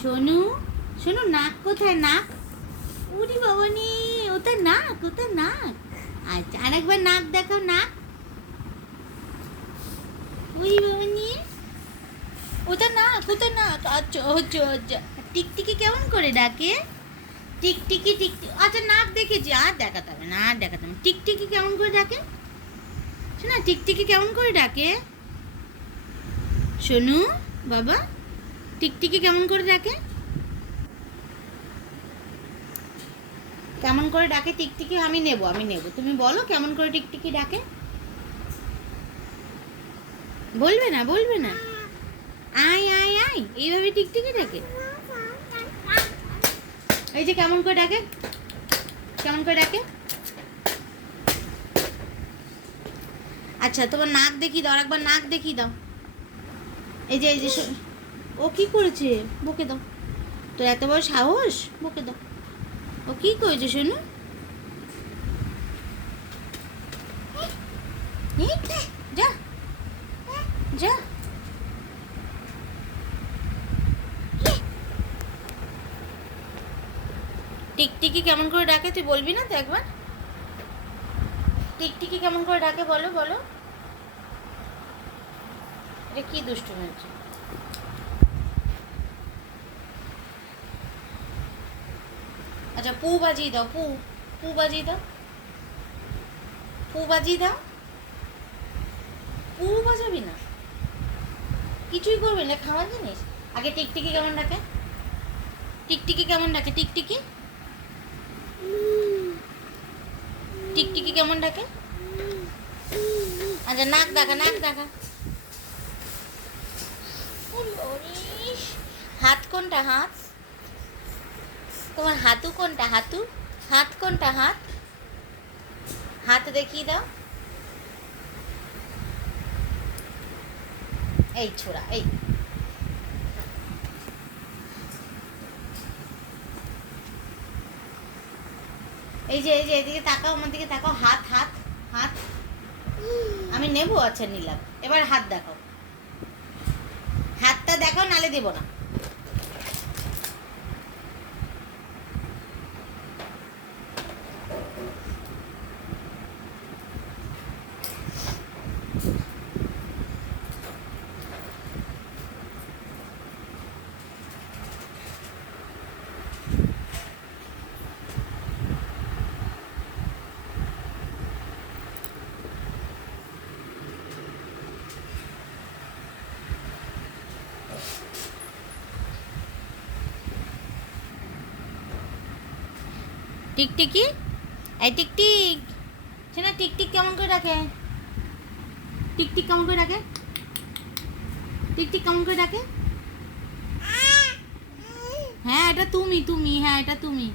সোনু, সোনু নাক কোথায়? নাক, উরি বাবা নি, ওটা নাক, ওটা নাক। আচ্ছা আরেকবার নাক দেখাও, নাক। উরি বাবা নি, ওটা নাক, ওটা নাক। আচ্ছা আচ্ছা আচ্ছা। টিকটিকি কেমন করে ডাকে? টিকটিকি টিকটিকি, আচ্ছা নাক দেখেছি, আর দেখাতে হবে না, আর দেখাতে হবে না। টিকটিকি কেমন করে ডাকে? শোনা, টিকটিকি কেমন করে ডাকে? সোনু বাবা, টিকটিকি কেমন করে ডাকে? কেমন করে ডাকে টিকটিকি? আমি নেব, আমি নেব, তুমি বলো কেমন করে টিকটিকি ডাকে। বলবে না, বলবে না? আয় আয় আয়, এইভাবে টিকটিকি ডাকে। এই যে কেমন করে ডাকে, কেমন করে ডাকে? আচ্ছা তোমার নাক দেখিয়ে দাও, আরেকবার নাক দেখিয়ে দাও। এই যে এই যে ও কি করেছে? বকে দাও। তোর এত বড় সাহস, বকে দাও। ও কি করেছে শোনো? যা যা। টিকটিকি কেমন করে ডাকে তুই বলবি না তো একবার? টিকটিকি কেমন করে ডাকে বলো, বলো। এটা কি দুষ্টুমি হচ্ছে? আচ্ছা পু বাজিয়ে দাও, পু, পু বাজিয়ে দাও, পু বাজিয়ে দাও। পু বাজাবি না? কিছুই করবি না, খাওয়ার জিনিস। আগে টিকটিকি কেমন ডাকে? টিকটিকি কেমন ডাকে? টিকটিকি, টিকটিকি কেমন ডাকে? আচ্ছা নাক দেখা, নাক দেখা। হাত কোনটা? হাত, তোমার হাতু কোনটা? হাতু, হাত কোনটা? হাত, হাত দেখিয়ে দাও। এই ছোড়া, এই এই যে এই যে এদিকে তাকাও, আমার দিকে তাকাও। হাত, হাত, হাত। আমি নেবো, আচ্ছা নিলাম। এবার হাত দেখাও, হাতটা দেখাও, নালে দেবো না। টিকটিকি, এই টিকটিক, শোনা টিকটিক কেমন করে ডাকে? টিকটিক কেমন করে ডাকে? টিকটিক কেমন করে ডাকে? হ্যাঁ এটা তুমি, তুমি, হ্যাঁ এটা তুমি।